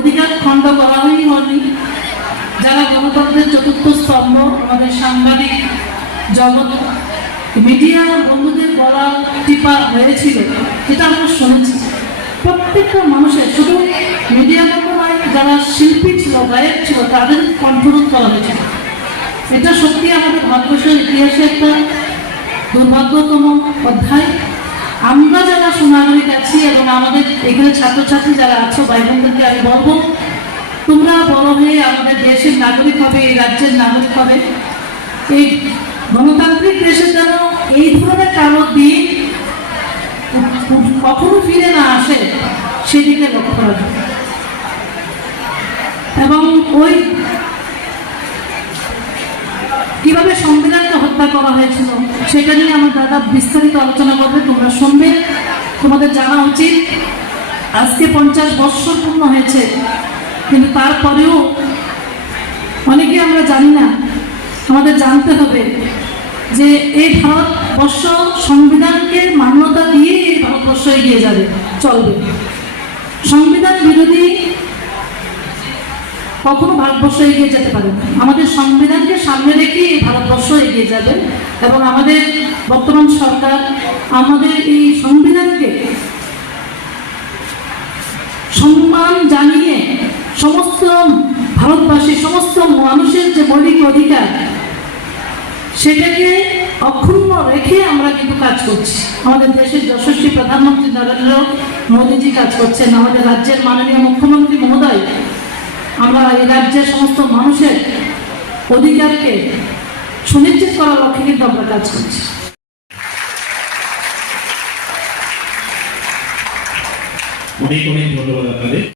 অধিকার খণ্ড করা হয়নি। হয়নি যারা গণতন্ত্রের চতুর্থ স্তম্ভ, আমাদের সাংবাদিক, জগৎ, মিডিয়া বন্ধুদের গলা টিপা হয়েছিল এটা আমরা শুনেছি। প্রত্যেকটা মানুষের, শুধু মিডিয়া বন্ধু যারা শিল্পী ছিল, গায়ক ছিল, তাদের কণ্ঠরোধ করা হয়েছিল। এটা সত্যি আমাদের ভারতবর্ষের ইতিহাসে একটা দুর্ভাগ্যতম অধ্যায়। আমরা যারা আছি এবং আমাদের এখানে ছাত্রছাত্রী যারা আছো ভাই বোনদেরকে আমি বলব, তোমরা বড় হয়ে আমাদের দেশের নাগরিক হবে, এই রাজ্যের নাগরিক হবে। এই গণতান্ত্রিক দেশে যেন এই ধরনের কারও দিন কখনো ফিরে না আসে, সেদিকে লক্ষ্য রাখবে এবং ওই কীভাবে সংবিধানকে হত্যা করা হয়েছিল, সেটা নিয়ে আমার দাদা বিস্তারিত আলোচনা করবে, তোমরা শুনবে। তোমাদের জানা উচিত, আজকে পঞ্চাশ বৎসর পূর্ণ হয়েছে, কিন্তু তারপরেও অনেকে আমরা জানি না, আমাদের জানতে হবে যে এই ভারতবর্ষ সংবিধানকে মান্যতা দিয়ে এই ভারতবর্ষ এগিয়ে যাবে। চলবে। সংবিধান বিরোধী কখনো ভারতবর্ষ এগিয়ে যেতে পারে আমাদের সংবিধানকে সামনে রেখে এই ভারতবর্ষ এগিয়ে যাবে এবং আমাদের বর্তমান সরকার আমাদের এই সংবিধানকে সমস্ত ভারতবাসী, সমস্ত মানুষের যে মৌলিক অধিকার, সেটাকে অক্ষুণ্ণ রেখে আমরা কিন্তু কাজ করছি। আমাদের দেশের যশস্বী প্রধানমন্ত্রী নরেন্দ্র মোদীজি কাজ করছেন। আমাদের রাজ্যের মাননীয় মুখ্যমন্ত্রী মহোদয়, আমরা এই রাজ্যের সমস্ত মানুষের অধিকারকে সুনিশ্চিত করার লক্ষ্যে কিন্তু আমরা কাজ করছি। অনেক অনেক ধন্যবাদ আপনাদের।